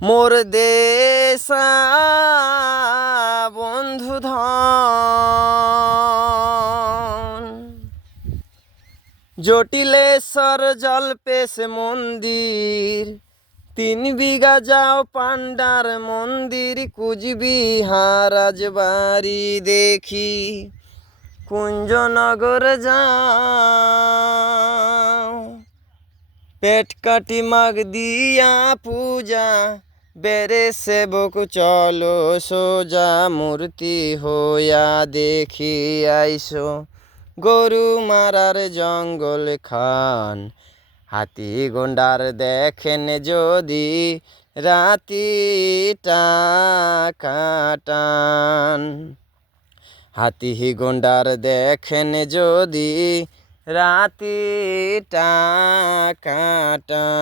মোর দেশা বন্ধুধন জটিলেশ্বর জলপেশ মন্দির 3 বিঘা যাও পান্ডার মন্দির কুচবিহার রাজবাড়ি দেখি কুঞ্জনগর যাও পেট কাটি মাগ দিয়া পূজা বেরে সেবক চলো সোজা মূর্তি হইয়া দেখি আইসো গরু মারার জঙ্গল খান হাতি গন্ডার দেখেন যদি রাতিটা কাটান হাতি গন্ডার দেখেন যদি রাতিটা কাটান।